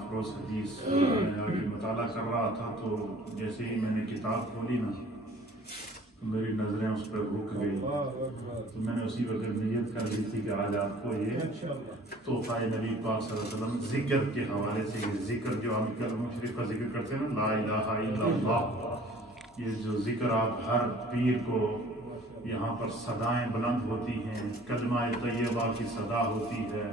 افروز حدیث میں مطالعہ کر رہا تھا تو جیسے ہی میں نے کتاب کھولی نا تو میری نظریں اس پہ رک گئی، تو میں نے اسی وقت نیت کر لی تھی کہ آج آپ کو یہ تحفہ نبی پاک صلی اللہ علیہ وسلم ذکر کے حوالے سے، یہ ذکر جو ہم کلمہ شریف کا ذکر کرتے ہیں نا، لا الہ الا اللہ، یہ جو ذکر آپ ہر پیر کو یہاں پر صدائیں بلند ہوتی ہیں، کلمہ طیبہ کی صدا ہوتی ہے،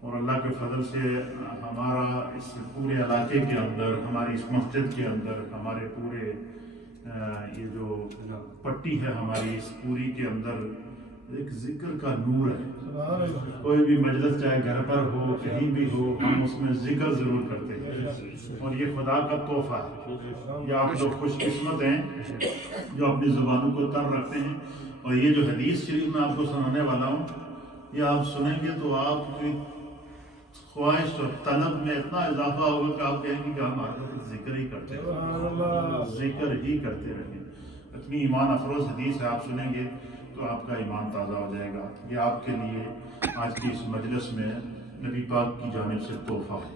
اور اللہ کے فضل سے ہمارا اس پورے علاقے کے اندر، ہماری اس مسجد کے اندر، ہمارے پورے یہ جو پٹی ہے ہماری اس پوری کے اندر ایک ذکر کا نور ہے۔ کوئی بھی مجلس چاہے گھر پر ہو کہیں بھی ہو، ہم اس میں ذکر ضرور کرتے ہیں، اور یہ خدا کا تحفہ ہے۔ یہ آپ لوگ خوش قسمت ہیں جو اپنی زبانوں کو تر رکھتے ہیں، اور یہ جو حدیث شریف میں آپ کو سنانے والا ہوں، یہ آپ سنیں گے تو آپ کی خواہش اور طلب میں اتنا اضافہ ہوگا کہ آپ کہیں گے کہ ہم ہر وقت ذکر ہی کرتے رہیں، ذکر ہی کرتے رہیں۔ اتنی ایمان افروز حدیث ہے، آپ سنیں گے تو آپ کا ایمان تازہ ہو جائے گا۔ یہ آپ کے لیے آج کی اس مجلس میں نبی پاک کی جانب سے تحفہ ہے۔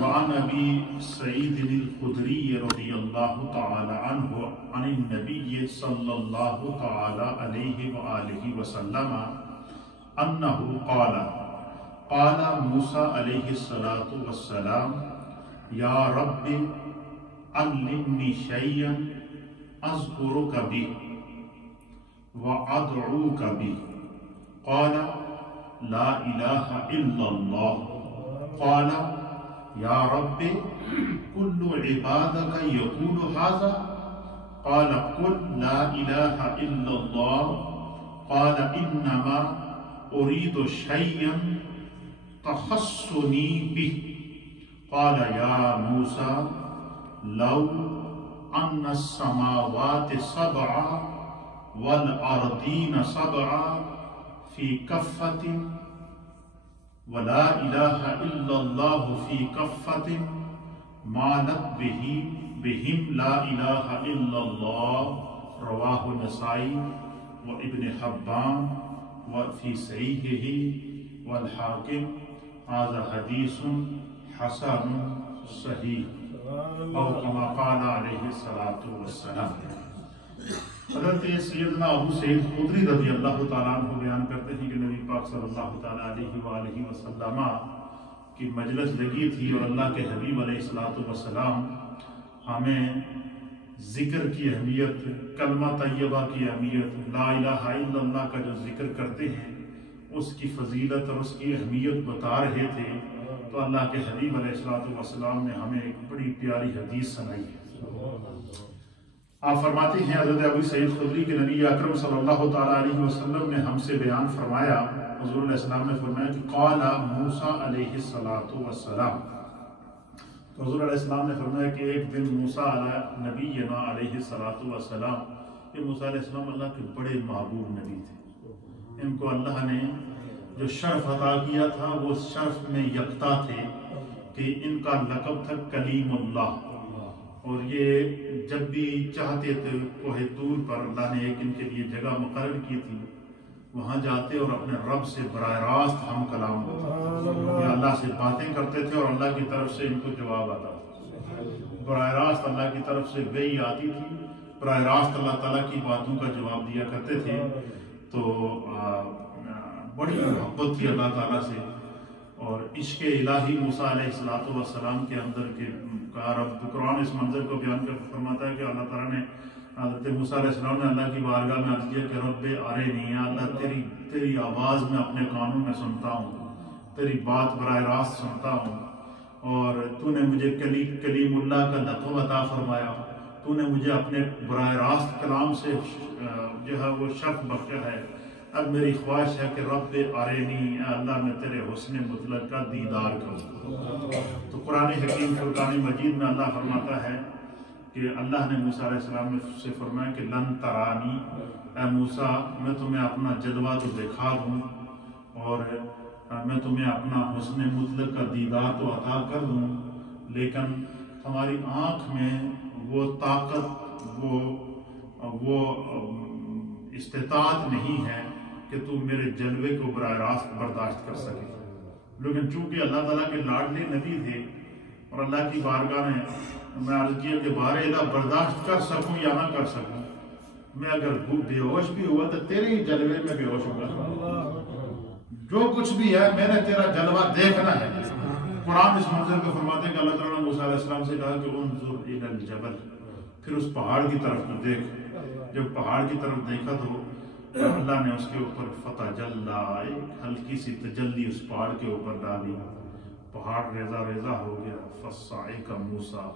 وعن ابی سعید الخدری رضی اللہ تعالی عنہ عن النبی صلی اللہ تعالی علیہ وآلہ وسلم انہ قال قال موسیٰ علیہ الصلاة والسلام یا رب علمنی شیئا اذکرک بہ وادعوک بہ قال لا الہ الا اللہ قال یا رب کل عبادک یقول ھذا قال قل لا الہ الا اللہ قال انما اريد شيئا تخصني به قال يا موسى لو أن السماوات سبعا والأرضين سبعا في كفة ولا إله إلا الله في كفة مالت بهم لا إله إلا الله رواه النسائي وابن حبان وفي صحيحه والحاكم هذا حدیث حسن صحیح او کما قال علیہ الصلاة والسلام۔ حضرت سیدنا ابو سعید خدری رضی اللہ تعالیٰ عنہ بیان کرتے ہیں کہ نبی پاک صلی اللہ تعالیٰ علیہ وآلہ وسلم کی مجلس لگی تھی، اور اللہ کے حبیب علیہ الصلاة والسلام ہمیں ذکر کی اہمیت، کلمہ طیبہ کی اہمیت، لا الہ الا اللہ کا جو ذکر کرتے ہیں اس کی فضیلت اور اس کی اہمیت بتا رہے تھے، تو اللہ کے حبیب علیہ الصلوۃ والسلام نے ہمیں ایک بڑی پیاری حدیث سنائی ہے۔ آپ فرماتے ہیں حضرت ابو سعید خدری کے نبی اکرم صلی اللہ تعالیٰ علیہ وسلم نے ہم سے بیان فرمایا، حضور علیہ السلام نے فرمایا کہ قال موسیٰ علیہ الصلوۃ والسلام، تو حضور علیہ السلام نے فرمایا کہ ایک دن موسیٰ نبینا علیہ الصلوۃ والسلام، یہ موسیٰ علیہ السلام اللہ کے بڑے محبوب نبی تھے، ان کو اللہ نے جو شرف عطا کیا تھا وہ شرف میں یکتا تھے کہ ان کا لقب تھا کلیم اللہ، اور یہ جب بھی چاہتے تھے کوہ طور پر اللہ نے ایک ان کے لیے جگہ مقرر کی تھی، وہاں جاتے اور اپنے رب سے براہ راست ہم کلام ہوتے، یہ اللہ سے باتیں کرتے تھے اور اللہ کی طرف سے ان کو جواب آتا تھا، براہ راست اللہ کی طرف سے وحی آتی تھی، براہ راست اللہ تعالیٰ کی باتوں کا جواب دیا کرتے تھے۔ تو بڑی محبت تھی اللہ تعالیٰ سے، اور عشق الہی موسیٰ علیہ السلام کے اندر کے رب قرآن اس منظر کو بیان کر فرماتا ہے کہ اللہ تعالیٰ نے حضرت موسیٰ علیہ السلام نے اللہ کی بارگاہ میں عرض کیا کہ رب ارنی، اللہ تیری آواز میں اپنے کانوں میں سنتا ہوں، تیری بات براہ راست سنتا ہوں، اور تو نے مجھے کلیم اللہ کا لقب عطا فرمایا، تو نے مجھے اپنے براہ راست کلام سے جو ہے وہ شرف بخشا ہے، اب میری خواہش ہے کہ رب ارنی، اللہ میں تیرے حسن مطلق کا دیدار کروں۔ تو قرآن حکیم فرقان مجید میں اللہ فرماتا ہے کہ اللہ نے موسیٰ علیہ السلام سے فرمایا کہ لن ترانی، اے موسیٰ میں تمہیں اپنا جلوہ تو دکھا دوں، اور میں تمہیں اپنا حسن مطلق کا دیدار تو عطا کر دوں، لیکن ہماری آنکھ میں وہ طاقت، وہ استطاعت نہیں ہے کہ تو میرے جلوے کو براہ راست برداشت کر سکے۔ لیکن چونکہ اللہ تعالیٰ کے لاڈلے نبی تھے اور اللہ کی بارگاہ میں عرض کیا کہ بار الہ برداشت کر سکوں یا نہ کر سکوں، میں اگر بے ہوش بھی ہوا تو تیرے ہی جلوے میں بے ہوش ہوگا، جو کچھ بھی ہے میں نے تیرا جلوہ دیکھنا ہے۔ قرآن اس منظر کو فرماتے ہیں کہ اللہ تعالیٰ نے موسیٰ علیہ السلام سے کہا کہ انظر الی الجبل، پھر اس پہاڑ کی طرف تو دیکھ۔ جب پہاڑ کی طرف دیکھا تو اللہ نے اس کے اوپر فتجلی، ایک ہلکی سی تجلی اس پہاڑ کے اوپر ڈالی، پہاڑ ریزہ ریزہ ہو گیا۔ فصعق موسیٰ،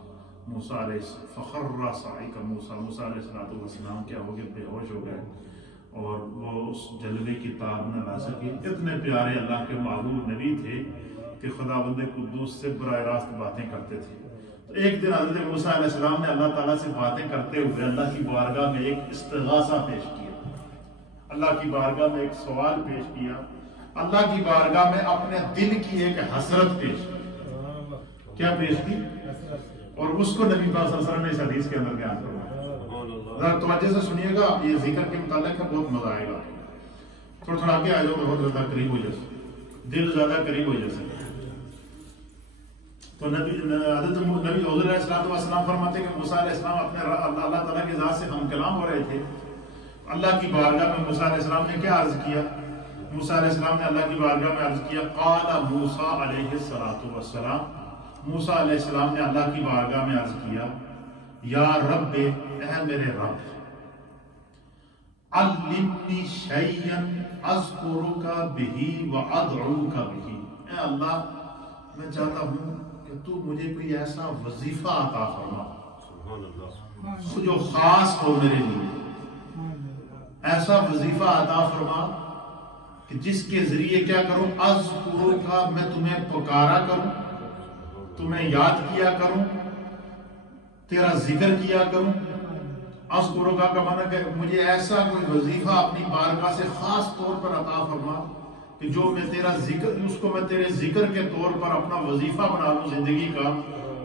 موسیٰ علیہ فخر صعق موسیٰ، موسیٰ علیہ السلام کیا ہو گئے، بے ہوش ہو گئے اور وہ اس جلوے کی تاب نہ لا سکے۔ اتنے پیارے اللہ کے محبوب نبی تھے کہ خداوند قدوس سے براہ راست باتیں کرتے تھے۔ تو ایک دن حضرت موسیٰ علیہ السلام نے اللہ تعالیٰ سے باتیں کرتے ہوئے اللہ کی بارگاہ میں ایک استغاثہ پیش کیا، اللہ کی بارگاہ میں ایک سوال پیش کیا، اللہ کی بارگاہ میں اپنے دل کی ایک حسرت پیش کی۔ کیا پیش کی؟ اور اس کو نبی پاک صلی اللہ علیہ وسلم نے اس حدیث کے اندر بیان کرا۔ ذرا توجہ سے سنیے گا، یہ ذکر کے متعلق ہے، بہت مزہ آئے گا۔ تھوڑا تھوڑا آگے آ جاؤ، بہت زیادہ قریب ہو جائے، دل زیادہ قریب ہو جائے۔ تو حضرت نبی حضور علیہ السلام فرماتے ہیں کہ موسیٰ علیہ السلام اپنے اللہ تعالیٰ کی ذات سے ہم کلام ہو رہے تھے۔ اللہ کی بارگاہ میں موسیٰ علیہ السلام نے کیا عرض کیا؟ موسیٰ علیہ السلام نے اللہ کی بارگاہ میں عرض کیا، قال موسیٰ علیہ السلام، موسیٰ علیہ السلام نے اللہ کی بارگاہ میں عرض کیا، یا رب، اے میرے رب، علمنی شیئا اذکرک بہ وادعوک بہ، اے اللہ میں چاہتا ہوں کہ تو مجھے کوئی ایسا وظیفہ عطا فرما جو خاص ہو میرے لیے، ایسا وظیفہ عطا فرما کہ جس کے ذریعے کیا کروں، اذکرک، میں تمہیں پکارا کروں، تمہیں یاد کیا کروں، تیرا ذکر کیا کروں۔ اذکرک کا معنی کہ مجھے ایسا کوئی وظیفہ اپنی بارگاہ سے خاص طور پر عطا فرما کہ جو میں تیرا ذکر، اس کو میں تیرے ذکر کے طور پر اپنا وظیفہ بنا لوں زندگی کا،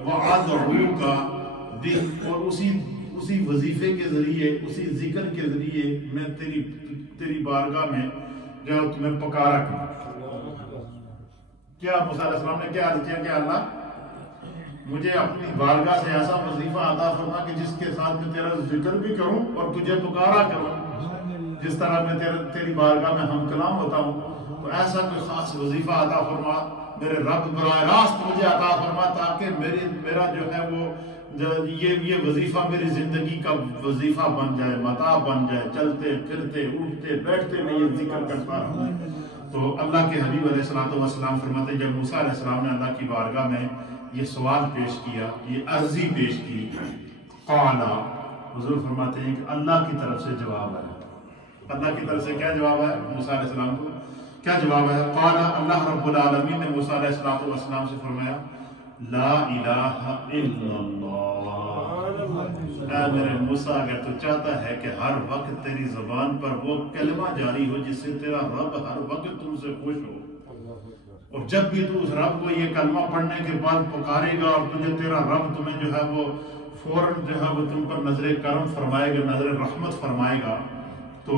وَأَدْعُوكَ بِهِ، اور اسی وظیفے کے ذریعے، اسی ذکر کے ذریعے میں تیری بارگاہ میں جو تمہیں پکارا کروں۔ کیا موسیٰ علیہ السلام نے کیا عرض کیا کہ اللہ مجھے اپنی بارگاہ سے ایسا وظیفہ عطا فرما کہ جس کے ساتھ میں تیرا ذکر بھی کروں اور تجھے پکارا کروں، جس طرح میں تیری بارگاہ میں ہم کلام ہوتا ہوں، تو ایسا کوئی خاص وظیفہ عطا فرما میرے رب، براہ راست مجھے عطا فرما، تاکہ میرا جو ہے وہ یہ وظیفہ میری زندگی کا وظیفہ بن جائے، متاع بن جائے، چلتے پھرتے اٹھتے بیٹھتے میں یہ ذکر کرتا رہوں۔ تو اللہ کے حبیب علیہ السلام فرماتے ہیں جب موسیٰ علیہ السلام نے اللہ کی بارگاہ میں یہ سوال پیش کیا، یہ عرضی پیش کی، قال، حضور فرماتے ہیں کہ اللہ کی طرف سے جواب ہے۔ اللہ کی طرف سے کیا جواب ہے موسیٰ علیہ السلام کو؟ کیا جواب ہے؟ قال، اللہ رب العالمین نے موسیٰ علیہ السلام سے فرمایا، لا الہ الا اللہ، اے میرے موسیٰ اگر تو چاہتا ہے کہ ہر وقت تیری زبان پر وہ کلمہ جاری ہو جس سے تیرا رب ہر وقت تم سے خوش ہو، اور جب بھی تو اس رب کو یہ کلمہ پڑھنے کے بعد پکارے گا اور تجھے تیرا رب تمہیں جو ہے وہ فوراً جو ہے وہ تم پر نظر کرم فرمائے گا، نظر رحمت فرمائے گا، تو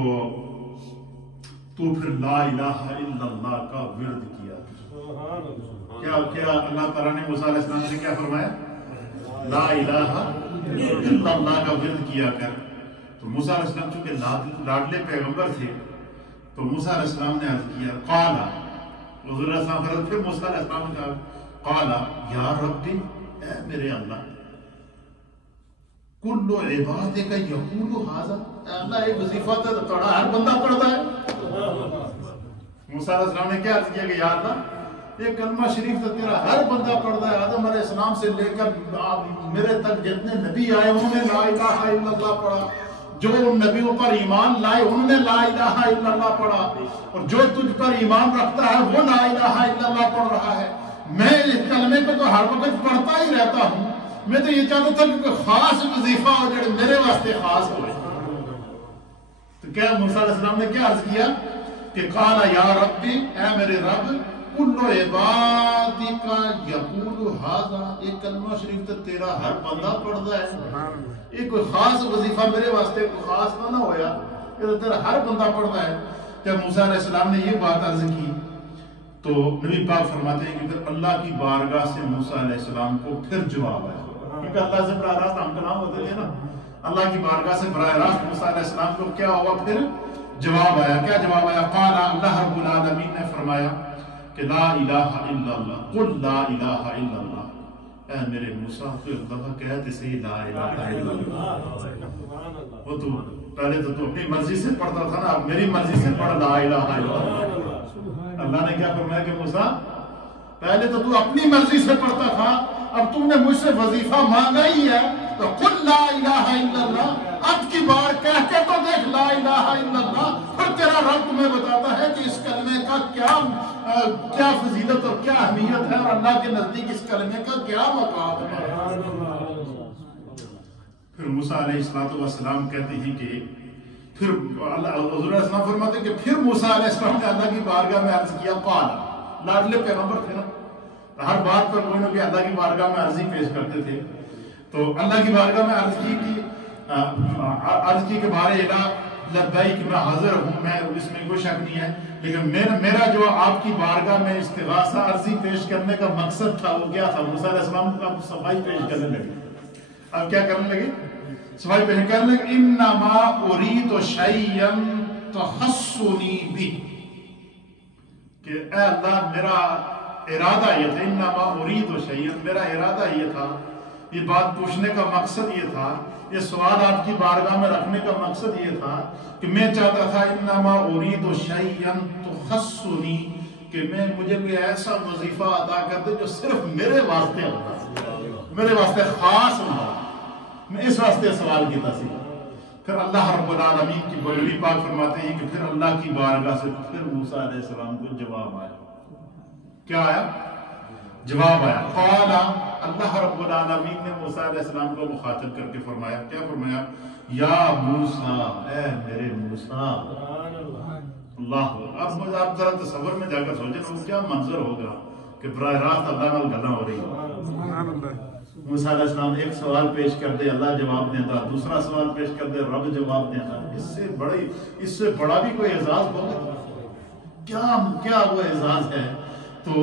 پھر لا الہ الا اللہ کا ورد کیا۔ کیا اللہ تعالیٰ نے موسیٰ علیہ السلام سے کیا فرمایا؟ لا الہ الا اللہ کا ورد کیا کر۔ تو موسیٰ علیہ السلام چونکہ لاڈلے پیغمبر تھے تو موسیٰ علیہ السلام نے عرض کیا، قال، حضور علیہ السلام فرماتے پھر موسیٰ علیہ السلام نے کہا، قال یا ربی، اے میرے اللہ، کل عبادک یقول ھذا، اے اللہ ایک وظیفہ تو پڑھا ہر بندہ پڑھتا ہے۔ موسیٰ علیہ السلام نے کیا عرض کیا کہ یا اللہ یہ کلمہ شریف تو تیرا ہر بندہ پڑھتا ہے، آدم علیہ السلام سے لے کر میرے تک جتنے نبی آئے انہوں نے لا الہ الا اللہ پڑھا، جو ان نبیوں پر ایمان لائے انہوں نے لا الہ الا اللہ پڑھا، اور جو تجھ پر ایمان رکھتا ہے وہ لا الہ الا اللہ پڑھ رہا ہے۔ میں اس کلمے کو تو ہر وقت پڑھتا ہی رہتا ہوں، میں تو یہ چاہتا تھا کہ کوئی خاص وظیفہ ہو جو میرے واسطے خاص ہو۔ تو کیا موسیٰ علیہ السلام نے کیا عرض کیا کہ قال یا ربی، اے میرے رب، کل عبادک یقول ھذا، ایک کلمہ شریف تو تیرا ہر بندہ پڑھتا ہے، یہ کوئی خاص وظیفہ میرے واسطے کوئی خاص نہ ہویا، یہ تو تیرا ہر بندہ پڑھتا ہے۔ جب موسیٰ علیہ السلام نے یہ بات عرض کی تو نبی پاک فرماتے ہیں کہ پھر اللہ کی بارگاہ سے موسیٰ علیہ السلام کو پھر جواب آیا، کیونکہ اللہ سے براہ راست ہم کلام ہوتے تھے نا، اللہ کی بارگاہ سے براہ راست موسیٰ علیہ السلام کو کیا ہوا؟ پھر جواب آیا۔ کیا جواب آیا؟ قال، اللہ رب العالمین نے فرمایا کہ لا الہ الا اللہ، قل لا الہ الا اللہ، اے میرے موسیٰ تو ایک دفعہ کہتے صحیح لا الہ الا اللہ۔ وہ تو پہلے تو اپنی مرضی سے پڑھتا تھا نا، اب میری مرضی سے پڑھ لا الہ الا اللہ۔ اللہ نے کیا فرمایا کہ موسیٰ پہلے تو اپنی مرضی سے پڑھتا تھا، اب تم نے مجھ سے وظیفہ مانگا ہی ہے تو قل لا الہ الا اللہ، اب کی بار کہہ کے تو دیکھ لا الہ الا اللہ، پھر تیرا رب تمہیں بتاتا ہے کہ اس کلمے کا کیا فضیلت اور کیا اہمیت ہے اور اللہ کے نزدیک اس کلمے کا کیا مقام ہے۔ پھر موسیٰ علیہ السلام کہتے ہیں کہ پھر حضور علیہ السلام فرماتے ہیں کہ پھر موسیٰ علیہ السلام نے اللہ کی بارگاہ میں عرض کیا، قال، لاڈلے پیغمبر تھے نا، ہر بات پر کوئی نہ کوئی اللہ کی بارگاہ میں عرضی پیش کرتے تھے، تو اللہ کی بارگاہ میں عرض کی کہ بارے الہ لبیک، میں حاضر ہوں، میں اس میں کوئی شک نہیں ہے، لیکن میرا جو آپ کی بارگاہ میں استغاثہ عرضی پیش کرنے کا مقصد تھا وہ کیا تھا؟ موسیٰ علیہ السلام کو اب صفائی پیش کرنے لگے، اب کیا کرنے لگے؟ صفائی پیش کرنے لگے، انما ارید شیئا تخصنی بہ، کہ اے اللہ میرا ارادہ یہ تھا، انما ارید شیئا، میرا ارادہ یہ تھا، یہ بات پوچھنے کا مقصد یہ تھا، یہ سوال آپ کی بارگاہ میں رکھنے کا مقصد یہ تھا کہ میں چاہتا تھا انما ارید شیئا تخصنی، کہ مجھے کوئی ایسا وظیفہ عطا کر دے جو صرف میرے واسطے ہوگا، میرے واسطے خاص ہوگا، میں اس واسطے سوال کیتا سی۔ پھر اللہ رب العالمین کی بلندی پاک فرماتے ہیں کہ پھر اللہ کی بارگاہ سے پھر موسیٰ علیہ السلام کو جواب آیا۔ کیا آیا؟ جواب آیا۔ قال، اللہ رب العالمین نے موسیٰ علیہ السلام کو مخاطب کر کے فرمایا، کیا فرمایا؟ یا موسیٰ، اے میرے موسیٰ۔ اللہ، اب آپ ذرا تصور میں جا کر سوچیں وہ کیا منظر ہوگا کہ براہ راست اللہ نال گلاں ہو رہی ہے۔ موسیٰ علیہ السلام ایک سوال پیش کر دے، اللہ جواب دیتا، دوسرا سوال پیش کر دے، رب جواب دیتا، اس سے بڑا بھی کوئی اعزاز ہوگا؟ کیا وہ اعزاز ہے؟ تو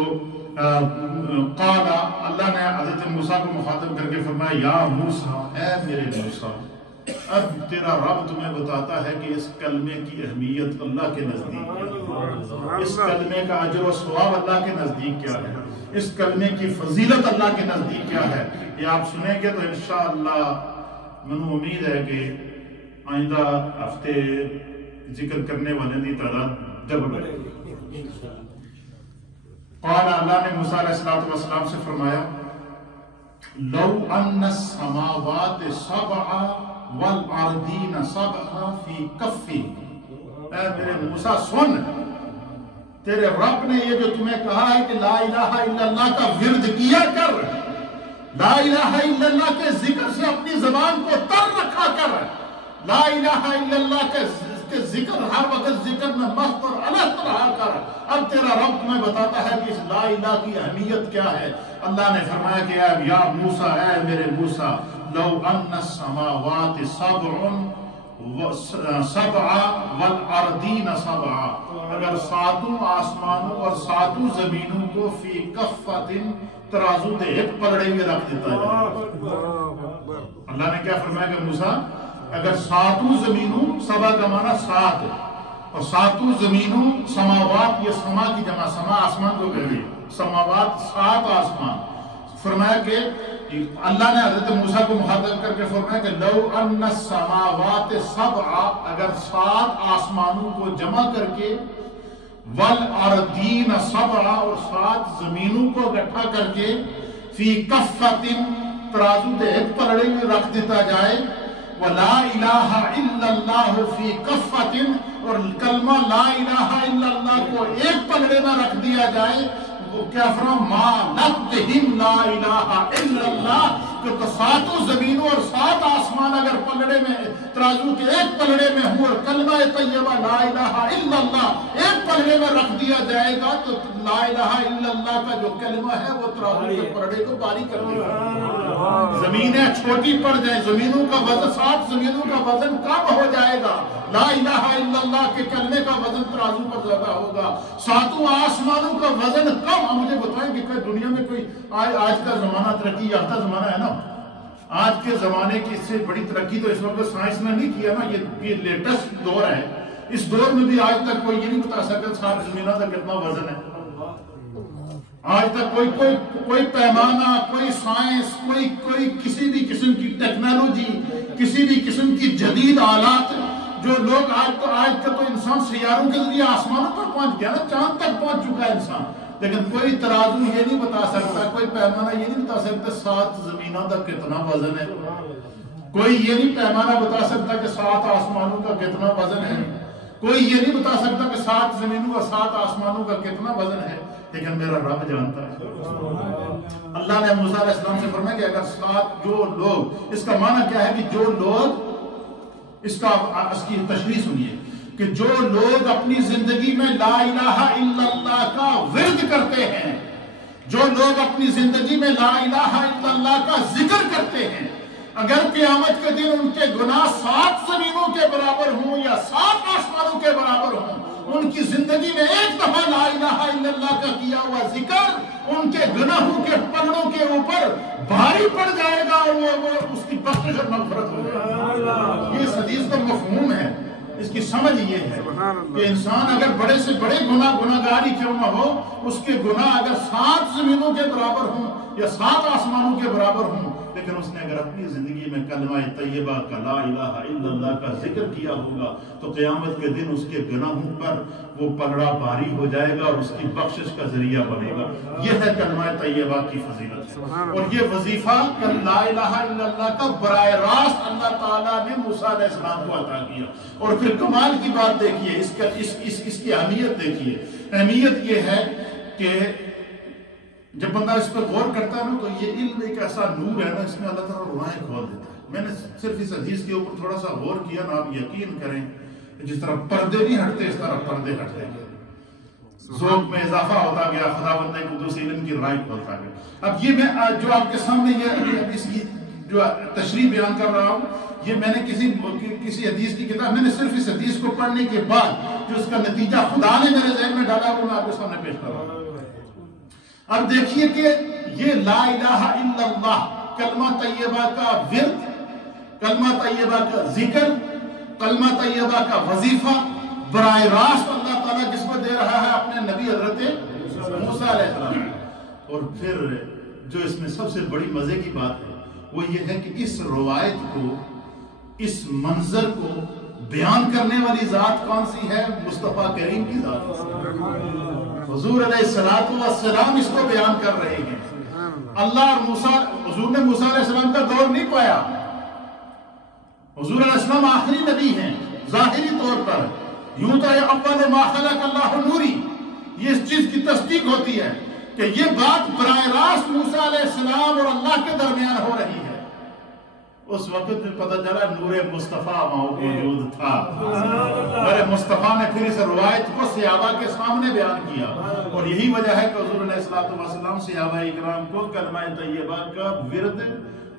قال، اللہ نے حضرت موسیٰ کو مخاطب کر کے فرمایا، یا موسیٰ، اے میرے موسیٰ، اب تیرا رب تمہیں بتاتا ہے کہ اس کلمے کی اہمیت اللہ کے نزدیک ہے، اس کلمے کا اجر و ثواب اللہ کے نزدیک کیا ہے، اس کلمے کی فضیلت اللہ کے نزدیک کیا ہے۔ یہ آپ سنیں گے تو انشاءاللہ منو امید ہے کہ آئندہ ہفتے ذکر کرنے والے دی تعداد ڈبل بڑھے گی۔ قال، اللہ نے موسیٰ علیہ السلام سے فرمایا، لو ان السماوات سبع والارضین سبع فی کفی، اے میرے موسیٰ سن، تیرے رب نے یہ جو تمہیں کہا ہے کہ لا الہ الا اللہ کا ورد کیا کر، لا الہ الا اللہ کے ذکر سے اپنی زبان کو تر رکھا کر، لا الہ الا اللہ کے ذکر ہر وقت ذکر میں مست اور الگ رہا کر۔ اب تیرا رب تمہیں بتاتا ہے کہ اس لا الہ کی اہمیت کیا ہے۔ اللہ نے فرمایا کہ یا موسیٰ، اے میرے موسیٰ، لو ان السماوات سبع والارضین سبع، اگر ساتوں آسمانوں اور ساتوں زمینوں کو فی کفۃ، ترازو دے ایک پلڑے میں رکھ دیتا ہے۔ اللہ نے کیا فرمایا کہ موسیٰ اگر ساتوں زمینوں، سبع کا معنی سات، اور ساتوں زمینوں، سماوات، یہ سما کی جمع، سما آسمان کو کہتے ہیں، سماوات سات آسمان، فرمایا کہ اللہ نے حضرت موسیٰ کو مخاطب کر کے فرمایا کہ لو ان السماوات سبع، اگر سات آسمانوں کو جمع کر کے، والارضین سبع، اور سات زمینوں کو اکٹھا کر کے، فی کفۃ، ترازو دے ایک پلڑے میں رکھ دیتا جائے، وَلَا إِلَٰهَ إِلَّا اللَّهُ فِي كَفَّةٍ، اور کلمہ لا الہ الا اللہ کو ایک پلڑے میں رکھ دیا جائے، وہ کیا فرما مَا لَبْتِهِمْ لَا إِلَٰهَ إِلَّا اللَّهُ، کہ ساتوں زمینوں اور سات آسمان اگر پلڑے میں، ترازو کے ایک پلڑے میں ہوں اور کلمہ طیبہ لا الہ الا اللہ ایک پلڑے میں رکھ دیا جائے گا تو لا الہ الا اللہ کا جو کلمہ ہے وہ ترازو کے پلڑے کو باری کر دے گا۔ زمینیں چھوٹی پڑ جائیں، زمینوں کا وزن، سات زمینوں کا وزن کم ہو جائے گا، لا الہ الا اللہ کے کلمے کا وزن ترازو پر زیادہ ہوگا، ساتوں آسمانوں کا وزن کم۔ آپ مجھے بتائیں کہ دنیا میں کوئی آج کا زمانہ ترقی یافتہ زمانہ ہے نا، آج کے زمانے کی اس سے بڑی ترقی تو اس وقت سائنس نے نہیں کیا نا، یہ لیٹسٹ دور ہے، اس دور میں بھی آج تک کوئی یہ نہیں بتا سکتا 7 زمینوں کا کتنا وزن ہے۔ آج تک کوئی پیمانہ، کوئی سائنس، کوئی کسی بھی قسم کی ٹیکنالوجی، کسی بھی قسم کی جدید آلات، جو لوگ آج کا تو انسان سیاروں کے ذریعے آسمانوں پر پہنچ گیا نا، چاند تک پہنچ چکا ہے انسان، لیکن کوئی ترازو یہ نہیں بتا سکتا، کوئی پیمانہ یہ نہیں بتا سکتا 7 زمینوں تک کتنا وزن ہے، کوئی یہ نہیں پیمانہ بتا سکتا کہ 7 آسمانوں کا کتنا وزن ہے، کوئی یہ نہیں بتا سکتا کہ 7 زمینوں کا 7 آسمانوں کا کتنا وزن ہے، لیکن میرا رب جانتا ہے۔ اللہ نے موسیٰ علیہ السلام سے فرمایا کہ اگر 7 جو لوگ، اس کا معنی کیا ہے کہ جو لوگ، اس کی تشریح سنیے کہ جو لوگ اپنی زندگی میں لا الہ الا اللہ کا ورد کرتے ہیں، جو لوگ اپنی زندگی میں لا الہ الا اللہ کا ذکر کرتے ہیں، اگر قیامت کے دن ان کے گناہ 7 زمینوں کے برابر ہوں یا 7 آسمانوں کے برابر ہوں، ان کی زندگی میں ایک دفعہ لا الہ الا اللہ کا کیا ہوا ذکر ان کے گناہوں کے پلڑوں کے اوپر بھاری پڑ جائے گا، اور وہ اس کی بخشش اور مغفرت ہو جائے گا۔ یہ اس حدیث کا مفہوم ہے، اس کی سمجھ یہ ہے کہ انسان اگر بڑے سے بڑے گناہگاری کیوں نہ ہو، اس کے گناہ اگر 7 زمینوں کے برابر ہوں یا 7 آسمانوں کے برابر ہوں، لیکن اس نے اگر اپنی زندگی میں کلمہ طیبہ کا لا الہ الا اللہ کا ذکر کیا ہوگا تو قیامت کے دن اس کے گناہوں پر وہ پلڑا بھاری ہو جائے گا اور اس کی بخشش کا ذریعہ بنے گا۔ یہ ہے کلمہ طیبہ کی فضیلت، اور یہ وظیفہ لا الہ الا اللہ کا براہ راست اللہ تعالیٰ نے موسیٰ علیہ السلام کو عطا کیا۔ اور پھر کمال کی بات دیکھیے، اس کی اہمیت دیکھیے۔ اہمیت یہ ہے کہ جب بندہ اس پر غور کرتا ہے نا تو یہ علم ایک ایسا نور ہے نا، اس میں اللہ تعالیٰ روحیں کھول دیتا ہے۔ میں نے صرف اس حدیث کے اوپر تھوڑا سا غور کیا نا، آپ یقین کریں جس طرح پردے نہیں ہٹتے اس طرح پردے ہٹتے گئے، ذوق میں اضافہ ہوتا گیا، خداوند نے قدوس علم کی رائے کھولتا گیا۔ اب یہ میں جو آپ کے سامنے یہ اس کی جو تشریح بیان کر رہا ہوں، یہ میں نے کسی حدیث کی کتاب، میں نے صرف اس حدیث کو پڑھنے کے بعد جو اس کا نتیجہ خدا نے میرے ذہن میں ڈالا وہ میں آپ کے سامنے پیش کر رہا ہوں۔ اب دیکھیے کہ یہ لا الہ الا اللہ کلمہ طیبہ کا ورد، کلمہ طیبہ کا ذکر، کلمہ طیبہ کا وظیفہ براہ راست اللہ تعالیٰ کس کو دے رہا ہے؟ اپنے نبی حضرت موسیٰ علیہ السلام۔ اور پھر جو اس میں سب سے بڑی مزے کی بات ہے وہ یہ ہے کہ اس روایت کو، اس منظر کو بیان کرنے والی ذات کون سی ہے؟ مصطفیٰ کریم کی ذات۔ حضور علیہ السلام اس کو بیان کر رہے ہیں۔ اللہ اور حضور نے موسیٰ علیہ السلام کا دور نہیں پایا، حضور علیہ السلام آخری نبی ہیں ظاہری طور پر، یوں تو اول ما خلق اللہ نوری، یہ اس چیز کی تصدیق ہوتی ہے کہ یہ بات براہ راست موسیٰ علیہ السلام اور اللہ کے درمیان ہو رہی ہے۔ اس وقت میں پتہ چلا نور مصطفیٰ موجود تھا، میرے مصطفیٰ نے پھر اس روایت کو صحابہ کے سامنے بیان کیا، اور یہی وجہ ہے کہ حضور علیہ السلام صحابہ اکرام کو کلمہ طیبہ کا ورد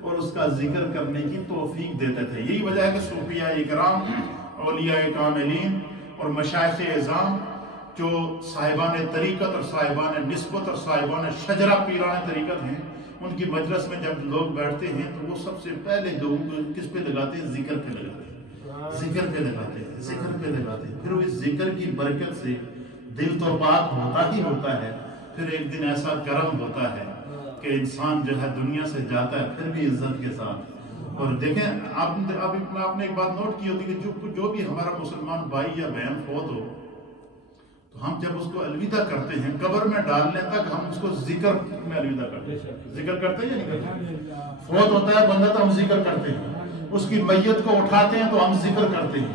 اور اس کا ذکر کرنے کی توفیق دیتے تھے۔ یہی وجہ ہے کہ صوفیاء اکرام، اولیاء کاملین اور مشائخ اعظام جو صاحبان طریقت اور صاحبان نسبت اور صاحبان شجرہ پیران طریقت ہیں، ان کی مجلس میں جب لوگ بیٹھتے ہیں تو وہ سب سے پہلے لوگوں کو کس پہ لگاتے ہیں؟ ذکر پہ لگاتے ہیں، ذکر پہ لگاتے ہیں، ذکر پہ لگاتے ہیں۔ پھر اس ذکر کی برکت سے دل تو پاک ہوتا ہی ہوتا ہے، پھر ایک دن ایسا کرم ہوتا ہے کہ انسان جو ہے دنیا سے جاتا ہے پھر بھی عزت کے ساتھ۔ اور دیکھیں آپ نے ایک بات نوٹ کی ہوتی کہ جو بھی ہمارا مسلمان بھائی یا بہن فوت ہو تو ہم جب اس کو الوداع کرتے ہیں قبر میں ڈالنے تک ہم اس کو ذکر میں الوداع کرتے ہیں۔ ذکر کرتے ہیں یا نہیں کرتے؟ فوت ہوتا ہے بندہ تو ہم ذکر کرتے ہیں، اس کی میت کو اٹھاتے ہیں تو ہم ذکر کرتے ہیں،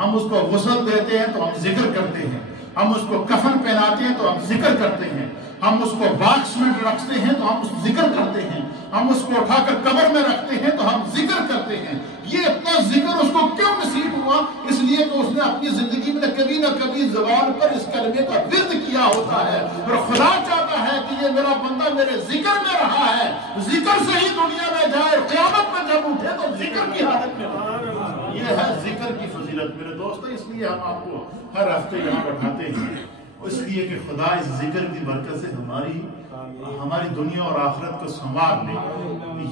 ہم اس کو غسل دیتے ہیں تو ہم ذکر کرتے ہیں، ہم اس کو کفن پہناتے ہیں تو ہم ذکر کرتے ہیں، ہم اس کو باکس میں رکھتے ہیں تو ہم اس ذکر کرتے ہیں، ہم اس کو اٹھا کر قبر میں رکھتے ہیں تو ہم ذکر کرتے ہیں۔ یہ اتنا ذکر اس کو کیوں نصیب ہوا؟ اس لیے کہ اس نے اپنی زندگی میں کبھی نہ کبھی زبان پر اس کلمے کا ورد کیا ہوتا ہے، اور خدا چاہتا ہے کہ یہ میرا بندہ میرے ذکر میں رہا ہے، ذکر سے ہی دنیا میں جائے، قیامت میں جب اٹھے تو ذکر کی حالت میں یہ ہے ذکر کی فضیلت میرے دوستو. اس لیے ہم آپ کو ہر ہفتے یہاں بٹھاتے ہیں، اس لیے کہ خدا اس ذکر کی برکت سے ہماری دنیا اور آخرت کو سنوار لے.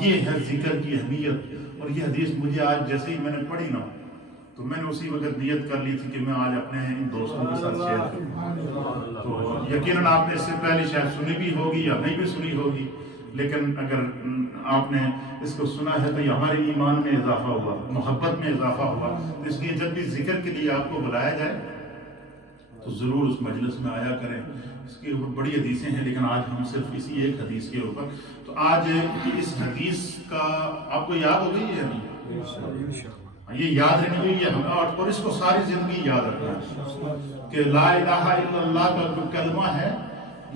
یہ ہے ذکر کی اہمیت. اور یہ حدیث مجھے آج جیسے ہی میں نے پڑھی نا تو میں نے اسی وقت نیت کر لی تھی کہ میں آج اپنے ان دوستوں کے ساتھ شیئر کروں. تو یقیناً آپ نے اس سے پہلے شاید سنی بھی ہوگی یا نہیں بھی سنی ہوگی، لیکن اگر آپ نے اس کو سنا ہے تو یہ ہمارے ایمان میں اضافہ ہوا، محبت میں اضافہ ہوا. اس لیے جب بھی ذکر کے لیے آپ کو بلایا جائے تو ضرور اس مجلس میں آیا کریں. اس کے اوپر بڑی حدیثیں ہیں، لیکن آج ہم صرف اسی ایک حدیث کے اوپر. تو آج اس حدیث کا آپ کو یاد ہو گئی ہے نہیں؟ یہ یاد رہنی ہوئی ہے اور اس کو ساری زندگی یاد رکھنا ہے کہ لا الہ الا اللہ کا جو کلمہ ہے،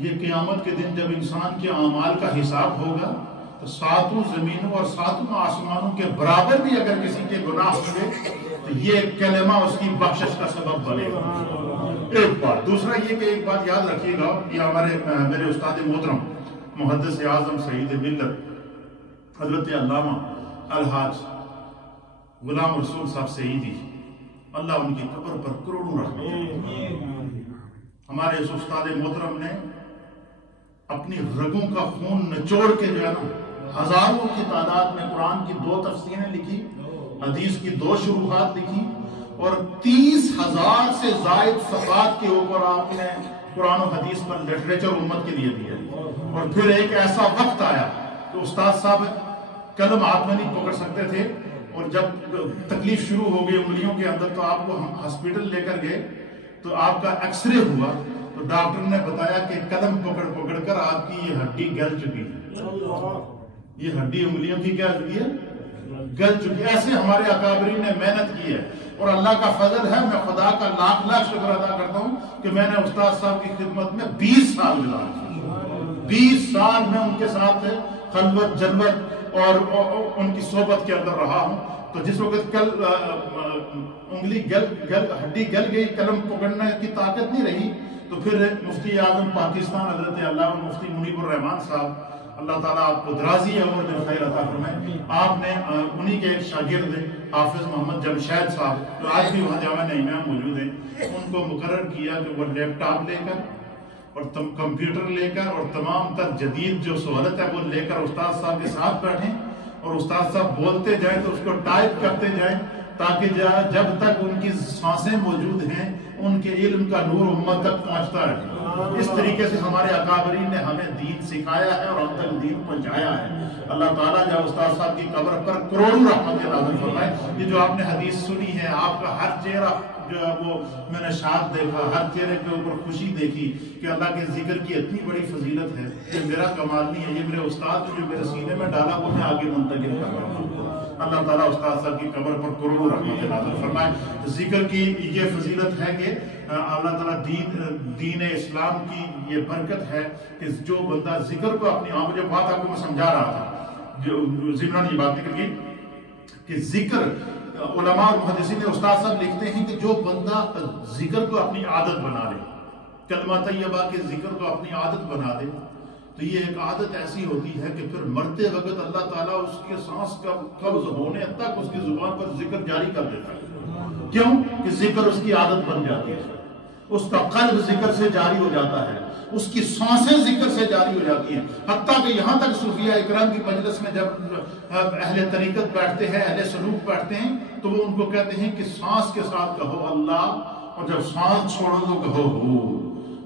یہ قیامت کے دن جب انسان کے اعمال کا حساب ہوگا تو ساتوں زمینوں اور ساتوں آسمانوں کے برابر بھی اگر کسی کے گناہ ہوئے تو یہ کلمہ اس کی بخشش کا سبب بنے گا. ایک بات. دوسرا یہ کہ ایک بات یاد رکھیے گا، یہ میرے استاد محترم محدث اعظم سعید ملت حضرت علامہ الحاج غلام رسول صاحب سعیدی، اللہ ان کی قبر پر کروڑوں رحمت. ہمارے اس استاد محترم نے اپنی رگوں کا خون نچوڑ کے جو ہے نا ہزاروں کی تعداد میں قرآن کی 2 تفسیریں لکھی، حدیث کی 2 شروحات لکھی، اور 30,000 سے زائد صفحات کے اوپر آپ نے قرآن و حدیث پر لٹریچر امت کے لیے دیا. اور پھر ایک ایسا وقت آیا کہ استاد صاحب قلم ہاتھ میں نہیں پکڑ سکتے تھے، اور جب تکلیف شروع ہو گئی انگلیوں کے اندر تو آپ کو ہاسپٹل لے کر گئے تو آپ کا ایکس رے ہوا تو ڈاکٹر نے بتایا کہ قلم پکڑ کر آپ کی یہ ہڈی گل چکی ہے. یہ ہڈی انگلیوں کی کیا ہوئی ہے؟ گل چکی. ایسے ہمارے اکابرین نے محنت کی ہے، اور اللہ کا فضل ہے، میں خدا کا لاکھ لاکھ شکر ادا کرتا ہوں کہ میں نے استاد صاحب کی خدمت میں 20 سال گزارے. 20 سال میں ان کے ساتھ خلوت جلوت اور ان کی صحبت کے اندر رہا ہوں. تو جس وقت انگلی ہڈی گل گئی، قلم پکڑنے کی طاقت نہیں رہی، تو پھر مفتی اعظم پاکستان حضرت علامہ مفتی منیب الرحمان صاحب، اللہ تعالیٰ آپ کو درازی عمر میں خیر عطا فرمائے، آپ نے انہی کے ایک شاگرد حافظ محمد جمشید صاحب جو آج بھی وہاں جامعہ نعیمیہ موجود ہیں، ان کو مقرر کیا کہ وہ لیپ ٹاپ لے کر اور کمپیوٹر لے کر اور تمام تر جدید جو سہولت ہے وہ لے کر استاد صاحب کے ساتھ بیٹھیں اور استاد صاحب بولتے جائیں تو اس کو ٹائپ کرتے جائیں، تاکہ جب تک ان کی سانسیں موجود ہیں ان کے علم کا نور امت تک پہنچتا رہے. اس طریقے سے ہمارے اکابرین نے ہمیں دین سکھایا ہے اور ہم تک دین پہنچایا ہے. اللہ تعالیٰ جب استاد صاحب کی قبر پر کروڑوں رحمت نازل فرمائے. یہ جو آپ نے حدیث سنی ہے، آپ کا ہر چہرہ جو ہے وہ میں نے شاد دیکھا، ہر چہرے کے اوپر خوشی دیکھی کہ اللہ کے ذکر کی اتنی بڑی فضیلت ہے. یہ میرا کمال نہیں ہے، یہ میرے استاد نے جو میرے سینے میں ڈالا وہ میں آگے منتقل کر رہا ہوں. اللہ تعالیٰ استاد صاحب کی قبر پر کروڑوں رحمت نازل فرمائے. ذکر کی یہ فضیلت ہے کہ اللہ تعالیٰ دین اسلام کی یہ برکت ہے کہ جو بندہ ذکر کو اپنی جو بات آپ کو میں سمجھا رہا تھا، جو ضمن نے یہ بات نکل گئی کہ ذکر علماء اور محدثین استاد صاحب لکھتے ہیں کہ جو بندہ ذکر کو اپنی عادت بنا لے، کلمہ طیبہ کے ذکر کو اپنی عادت بنا دے، تو یہ ایک عادت ایسی ہوتی ہے کہ پھر مرتے وقت اللہ تعالیٰ اس کے سانس کا قبض ہونے تک اس کی زبان پر ذکر جاری کر دیتا ہے. کیوں کہ ذکر اس کی عادت بن جاتی ہے، اس کا قلب ذکر سے جاری ہو جاتا ہے، اس کی سانسیں ذکر سے جاری ہو جاتی ہیں. حتیٰ کہ یہاں تک صوفیہ اکرام کی مجلس میں جب اہل طریقت بیٹھتے ہیں، اہل سلوک بیٹھتے ہیں، تو وہ ان کو کہتے ہیں کہ سانس کے ساتھ کہو اللہ، اور جب سانس چھوڑو تو کہو ہو.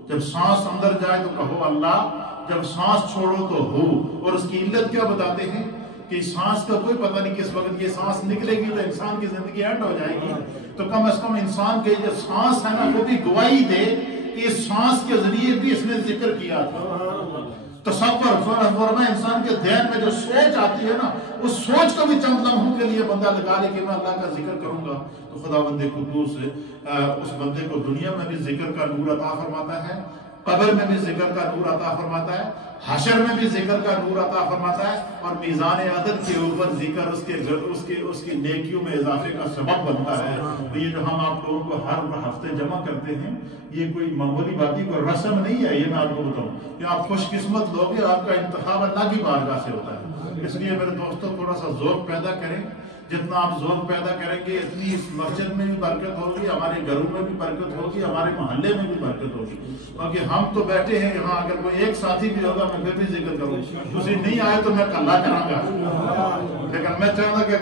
جب سانس اندر جائے تو کہو اللہ، جب سانس چھوڑو تو ہو. اور اس کی علت کیا بتاتے ہیں کہ سانس کا کوئی پتہ نہیں کس وقت یہ سانس نکلے گی تو انسان کی زندگی اینڈ ہو جائے گی. تو کم از کم انسان کے جو سانس ہے نا وہ بھی گواہی دے کہ اس سانس کے ذریعے بھی اس نے ذکر کیا تھا. تصور فرمائے انسان کے ذہن میں جو سوچ آتی ہے نا، اس سوچ کو بھی چند لمحوں کے لیے بندہ لگا لے کہ میں اللہ کا ذکر کروں گا، تو خدا بندے قدوس اس بندے کو دنیا میں بھی ذکر کا نور عطا فرماتا ہے، قبر میں بھی ذکر کا نور عطا فرماتا ہے، حشر میں بھی ذکر کا نور عطا فرماتا ہے، اور میزان عدل کے اوپر ذکر اس کی نیکیوں میں اضافے کا سبب بنتا ہے. تو یہ جو ہم آپ لوگوں کو ہر ہفتے جمع کرتے ہیں، یہ کوئی معمولی باتیں کوئی رسم نہیں ہے. یہ میں آپ کو بتاؤں کہ آپ خوش قسمت لوگ ہیں، آپ کا انتخاب اللہ کی بارگاہ سے ہوتا ہے. اس لیے میرے دوستوں تھوڑا سا ذوق پیدا کریں جتنا آپ ذوق پیدا کریں گے اتنی اس مسجد میں بھی برکت ہوگی، ہمارے گھروں میں بھی برکت ہوگی، ہمارے محلے میں بھی برکت ہوگی. کیونکہ ہم تو بیٹھے ہیں یہاں، اگر کوئی ایک ساتھی بھی ہوگا میں پھر بھی ذکر کروں، کسی نہیں آئے تو میں کلّا کراں گا، لیکن میں چاہوں گا کہ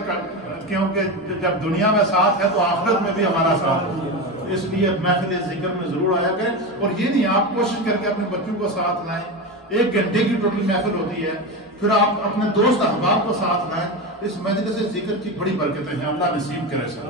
کیونکہ جب دنیا میں ساتھ ہے تو آخرت میں بھی ہمارا ساتھ ہے، اس لیے محفل ذکر میں ضرور آیا کریں. اور یہ نہیں، آپ کوشش کر کے اپنے بچوں کو ساتھ لائیں. 1 گھنٹے کی ٹوٹل محفل ہوتی ہے، پھر آپ اپنے دوست احباب کو ساتھ لائیں. اس مجلس ذکر کی بڑی برکتیں ہیں، اللہ نصیب کرے سر.